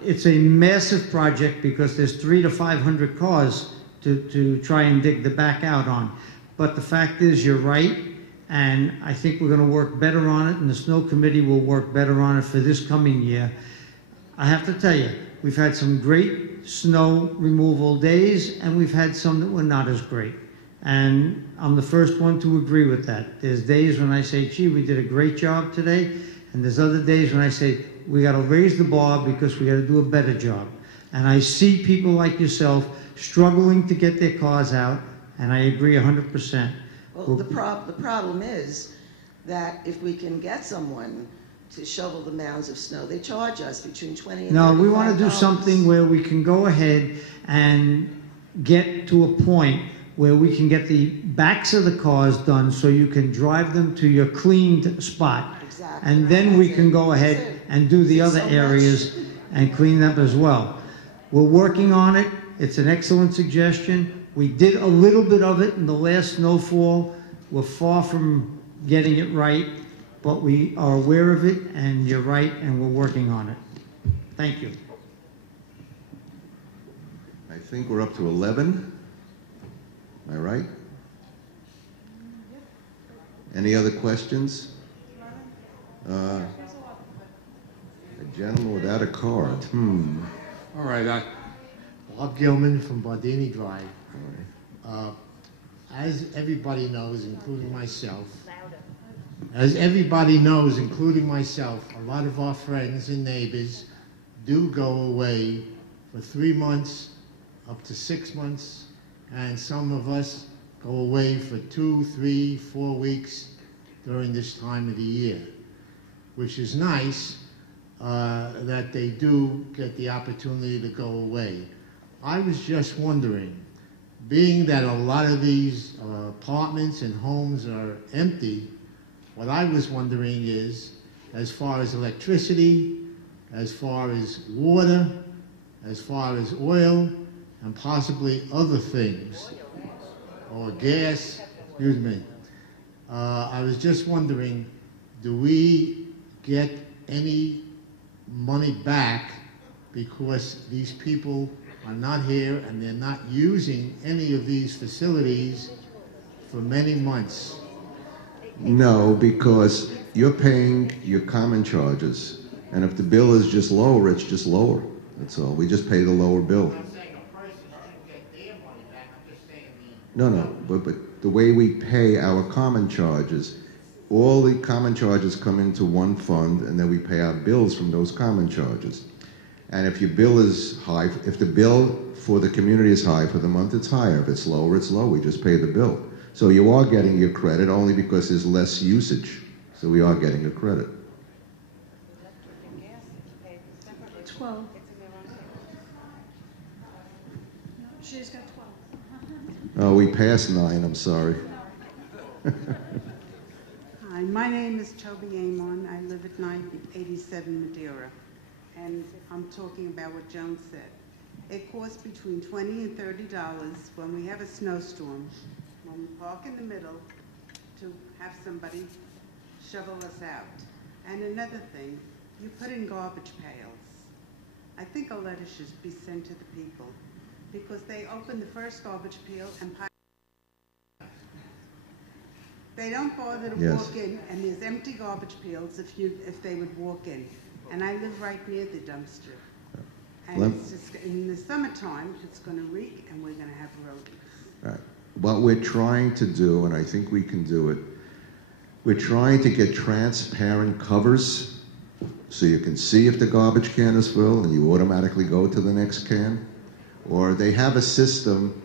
It's a massive project because there's 300 to 500 cars to try and dig the back out on. But the fact is, you're right, and I think we're going to work better on it, and the snow committee will work better on it for this coming year. I have to tell you, we've had some great snow removal days, and we've had some that were not as great. And I'm the first one to agree with that. There's days when I say, gee, we did a great job today, and there's other days when I say, we got to raise the bar because we got to do a better job. And I see people like yourself struggling to get their cars out, and I agree 100%. Well, the problem is that if we can get someone to shovel the mounds of snow, they charge us between $20 and $35. No, we want to do something where we can go ahead and get to a point where we can get the backs of the cars done so you can drive them to your cleaned spot. Exactly. And then we can go ahead and do the other areas and clean them as well. We're working on it. It's an excellent suggestion. We did a little bit of it in the last snowfall. We're far from getting it right, but we are aware of it, and you're right, and we're working on it. Thank you. I think we're up to 11. Am I right? Any other questions? A gentleman without a card. All right. Bob Gilman from Bardini Drive. As everybody knows, including myself, a lot of our friends and neighbors do go away for 3 months, up to 6 months, and some of us go away for 2, 3, 4 weeks during this time of the year, which is nice that they do get the opportunity to go away. I was just wondering, being that a lot of these apartments and homes are empty, what I was wondering is, as far as electricity, as far as water, as far as oil, and possibly other things, or gas, excuse me. I was just wondering, do we get any money back because these people are not here and they're not using any of these facilities for many months? No, because you're paying your common charges, and if the bill is just lower, it's just lower. That's all. We just pay the lower bill. No, but the way we pay our common charges all the common charges come into one fund, and then we pay out bills from those common charges. And if your bill is high, if the bill for the community is high for the month, it's higher. If it's lower, it's low. We just pay the bill. So you are getting your credit only because there's less usage. So we are getting a credit. 12. No, she's got 12. Oh, we passed 9, I'm sorry. Hi, my name is Toby Amon. I live at 987 Madeira. And I'm talking about what Joan said. It costs between $20 and $30 when we have a snowstorm, when we park in the middle, to have somebody shovel us out. And another thing, you put in garbage pails. I think a letter should be sent to the people because they open the first garbage pail and pile. They don't bother to Yes. walk in, and there's empty garbage pails if they would walk in. And I live right near the dumpster. And Lem- it's just, in the summertime, it's going to reek, and we're going to have rodents. Right. What we're trying to do, and I think we can do it, we're trying to get transparent covers so you can see if the garbage can is full and you automatically go to the next can. Or they have a system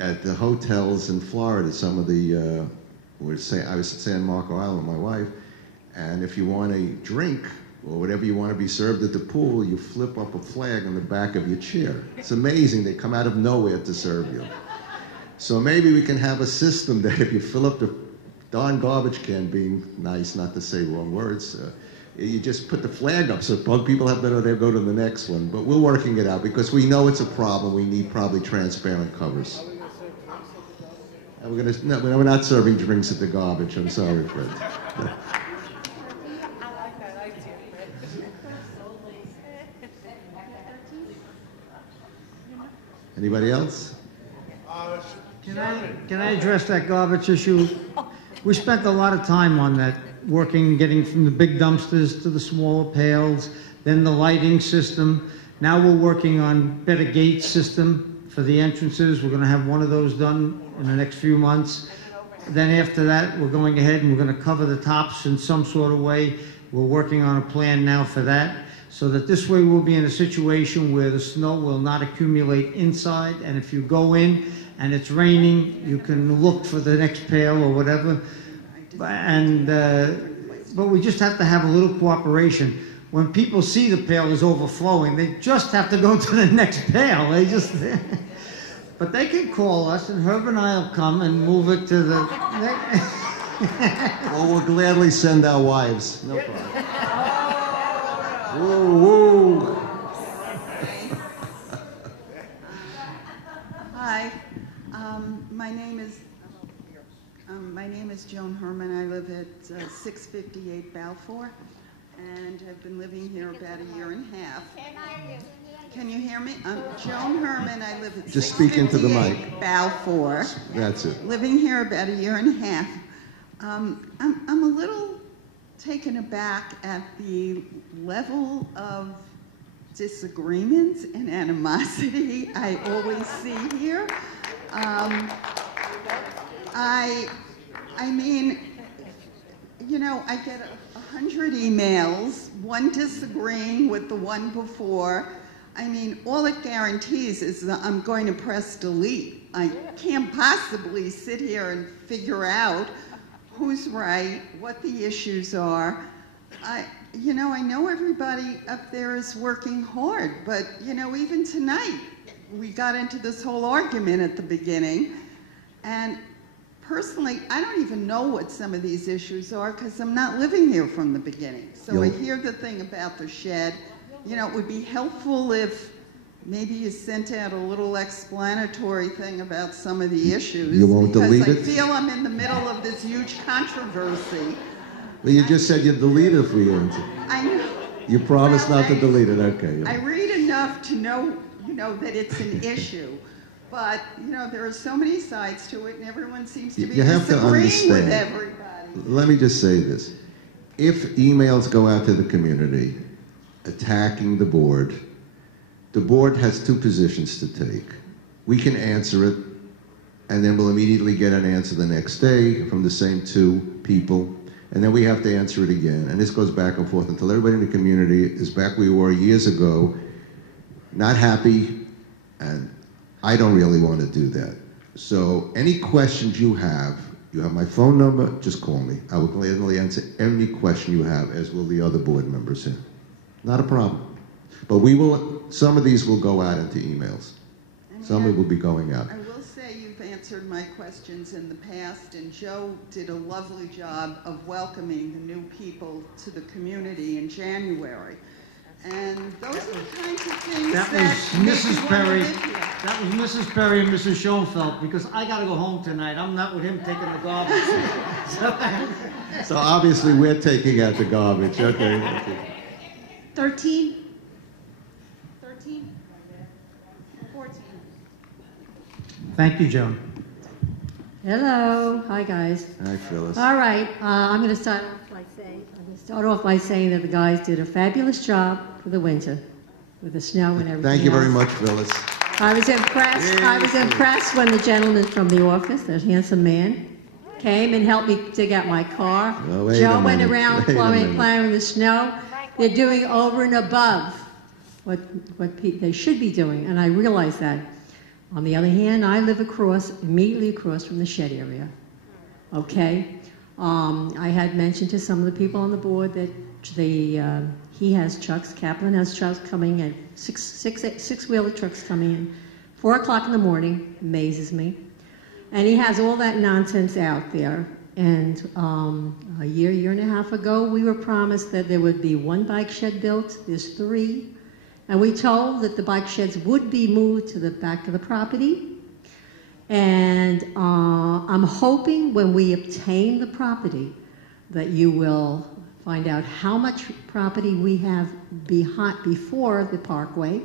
at the hotels in Florida, some of the, I was at San Marco Island with my wife, and if you want a drink or whatever you want to be served at the pool, you flip up a flag on the back of your chair. It's amazing. They come out of nowhere to serve you. So maybe we can have a system that if you fill up the darn garbage can, being nice, not to say wrong words, you just put the flag up so people have to know they'll go to the next one. But we're working it out because we know it's a problem. We need probably transparent covers. And we're not serving drinks at the garbage. I'm sorry, Fred. Anybody else? Can I address that garbage issue? We spent a lot of time on that, working, getting from the big dumpsters to the smaller pails, then the lighting system. Now we're working on better gate system for the entrances. We're going to have one of those done in the next few months. Then after that, we're going ahead and we're going to cover the tops in some sort of way. We're working on a plan now for that, so that this way we'll be in a situation where the snow will not accumulate inside, and if you go in and it's raining, you can look for the next pail or whatever. And but we just have to have a little cooperation. When people see the pail is overflowing, they just have to go to the next pail. They just, but they can call us, and Herb and I will come and move it to the. Well, we'll gladly send our wives. No problem. Woo, woo. Hi, my name is Joan Herman. I live at 658 Balfour, and have been living here about a year and a half. Can you hear me? I'm Joan Herman. I live at Just speak into the mic. 658 Balfour. That's it. Living here about a year and a half. I'm a little taken aback at the level of disagreements and animosity I always see here. I mean, you know, I get 100 emails, one disagreeing with the one before. I mean, all it guarantees is that I'm going to press delete. I can't possibly sit here and figure out who's right, what the issues are. You know, I know everybody up there is working hard, but, you know, even tonight, we got into this whole argument at the beginning, and personally, I don't even know what some of these issues are because I'm not living here from the beginning. So I hear the thing about the shed. You know, it would be helpful if maybe you sent out a little explanatory thing about some of the issues. You won't delete it? Because I feel I'm in the middle of this huge controversy. Well, you just said you'd delete it if we didn't. I know. You promised not to delete it. Okay. I read enough to know, you know, that it's an issue. But, you know, there are so many sides to it, and everyone seems to be You have to disagreeing with understand. everybody. Let me just say this. If emails go out to the community attacking the board has two positions to take. We can answer it, and then we'll immediately get an answer the next day from the same two people, and then we have to answer it again. And this goes back and forth until everybody in the community is back where we were years ago, not happy, and I don't really want to do that. So any questions you have my phone number, just call me. I will gladly answer any question you have, as will the other board members here. Not a problem. But some of these will go out into emails. Some will be going out. I will say you've answered my questions in the past, and Joe did a lovely job of welcoming the new people to the community in January. And those are the kinds of things That was make Mrs. you wanna Perry. Oh, live here. That was Mrs. Perry and Mrs. Schoenfeld, because I got to go home tonight. I'm not with him taking the garbage. So obviously we're taking out the garbage. Okay. 13? 14? Thank you, Joan. Hello, hi guys. Hi, Phyllis. All right, I'm going to start off by saying that the guys did a fabulous job for the winter, with the snow and everything. Thank you very else. much, Phyllis. I was impressed. I was impressed when the gentleman from the office, that handsome man, came and helped me dig out my car. Oh, wait a Joe went minute. around Wait a minute. plowing the snow. They're doing over and above what they should be doing, and I realize that. On the other hand, I live immediately across from the shed area. Okay? I had mentioned to some of the people on the board that he has trucks, Kaplan has trucks coming in, six-wheeler trucks coming in, 4 o'clock in the morning, amazes me. And he has all that nonsense out there. And a year and a half ago, we were promised that there would be 1 bike shed built. There's 3. And we told that the bike sheds would be moved to the back of the property. And I'm hoping when we obtain the property that you will find out how much property we have before the parkway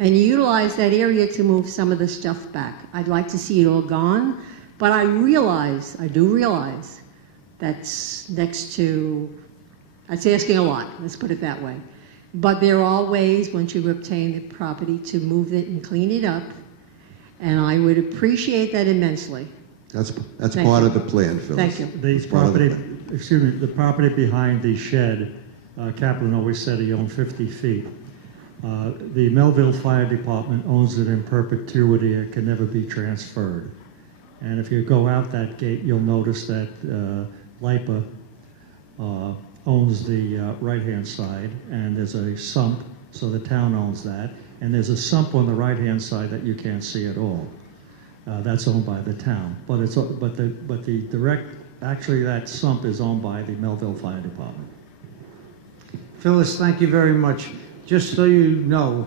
and utilize that area to move some of the stuff back. I'd like to see it all gone, but I do realize that's next to, that's asking a lot, let's put it that way. But there are ways, once you obtain the property, to move it and clean it up, and I would appreciate that immensely. That's Thank part you. of the plan, Phyllis. Thank you. That's part of the plan. The property behind the shed, Kaplan always said he owned 50 feet. The Melville Fire Department owns it in perpetuity. It can never be transferred. And if you go out that gate, you'll notice that LIPA owns the right-hand side, and there's a sump, so the town owns that. And there's a sump on the right-hand side that you can't see at all. That's owned by the town. Actually, that sump is owned by the Melville Fire Department. Phyllis, thank you very much. Just so you know.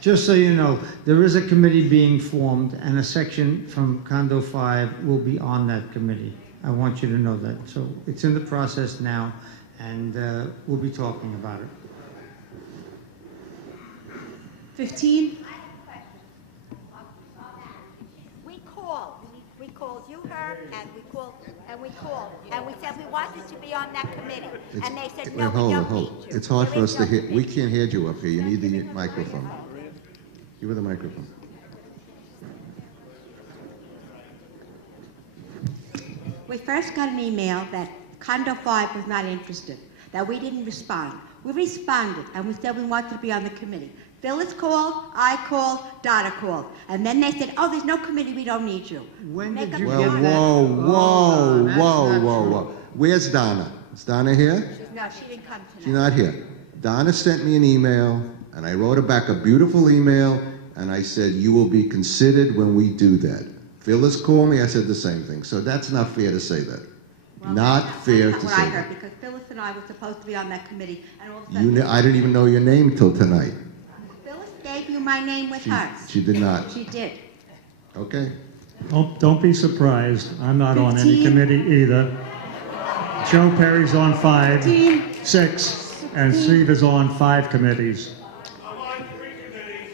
Just so you know, there is a committee being formed, and a section from Condo 5 will be on that committee. I want you to know that. So it's in the process now, and we'll be talking about it. 15? We called you, Herb, and we said we wanted to be on that committee. And they said, no, we don't need you. It's hard for us to hear. We can't hear you up here. You need the microphone. Give her the microphone. We first got an email that Condo 5 was not interested, that we didn't respond. We responded, and we said we wanted to be on the committee. Phyllis called, I called, Donna called. And then they said, oh, there's no committee, we don't need you. When did you Well, whoa. Where's Donna? Is Donna here? No, she didn't come tonight. She's not here. Donna sent me an email, and I wrote her back a beautiful email, and I said, you will be considered when we do that. Phyllis called me, I said the same thing. So that's not fair to say that. Well, not fair that's to what say I heard, that. because Phyllis and I were supposed to be on that committee, and all of a sudden... I didn't even know your name till tonight. Phyllis gave you my name with hers. She did not. She did. Okay. Don't be surprised. I'm not on any committee either. Joe Perry's on 5, 6, and Steve is on 5 committees.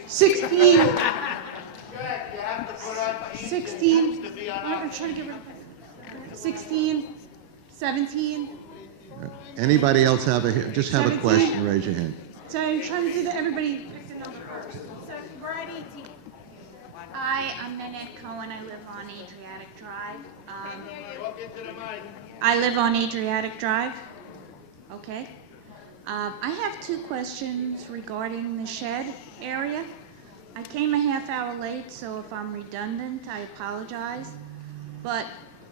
16. 16. I'm trying to get rid of 16. 17. Anybody else have just have a 17. question, raise your hand. So I'm trying to do that, everybody. Hi, I'm Nanette Cohen. I live on Adriatic Drive. I live on Adriatic Drive. Okay. I have two questions regarding the shed area. I came a half hour late, so if I'm redundant, I apologize. But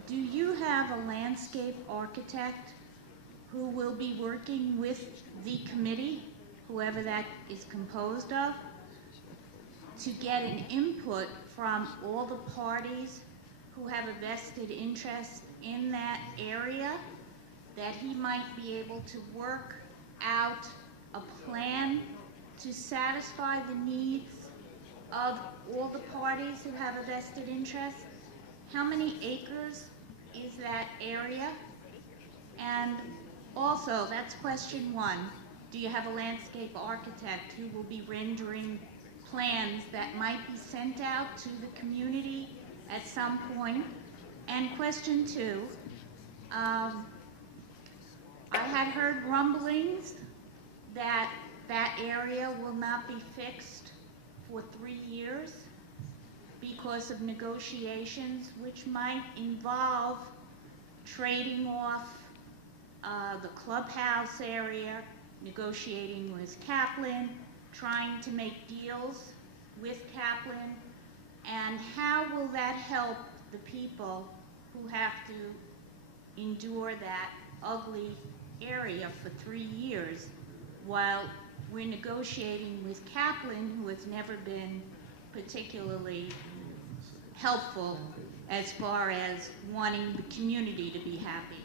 do you have a landscape architect who will be working with the committee, whoever that is composed of, to get an input from all the parties who have a vested interest in that area, that he might be able to work out a plan to satisfy the needs of all the parties who have a vested interest? How many acres is that area? And also, that's question one. Do you have a landscape architect who will be rendering plans that might be sent out to the community at some point? And question two, I had heard rumblings that that area will not be fixed for 3 years because of negotiations which might involve trading off the clubhouse area, negotiating with Kaplan, trying to make deals with Kaplan, and how will that help the people who have to endure that ugly area for 3 years while we're negotiating with Kaplan, who has never been particularly helpful as far as wanting the community to be happy.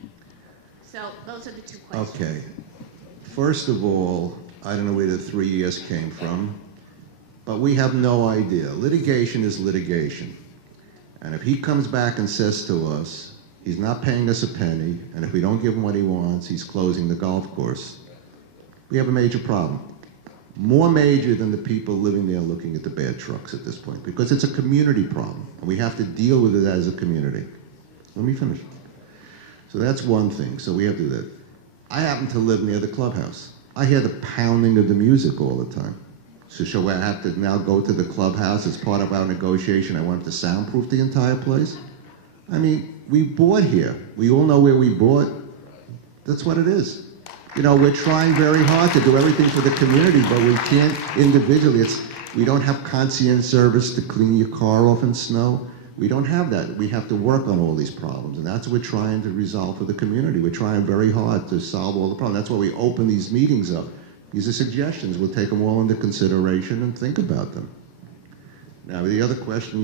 So those are the two questions. Okay. First of all, I don't know where the 3 years came from, but we have no idea. Litigation is litigation. And if he comes back and says to us, he's not paying us a penny, and if we don't give him what he wants, he's closing the golf course, we have a major problem. More major than the people living there looking at the bad trucks at this point, because it's a community problem, and we have to deal with it as a community. Let me finish. So that's one thing, so we have to do that. I happen to live near the clubhouse. I hear the pounding of the music all the time. So shall I have to now go to the clubhouse as part of our negotiation? I want to soundproof the entire place? I mean, we bought here. We all know where we bought. That's what it is. You know, we're trying very hard to do everything for the community, but we can't individually. We don't have concierge service to clean your car off in snow. We don't have that. We have to work on all these problems, and that's what we're trying to resolve for the community. We're trying very hard to solve all the problems. That's why we open these meetings up. These are suggestions. We'll take them all into consideration and think about them. Now, the other question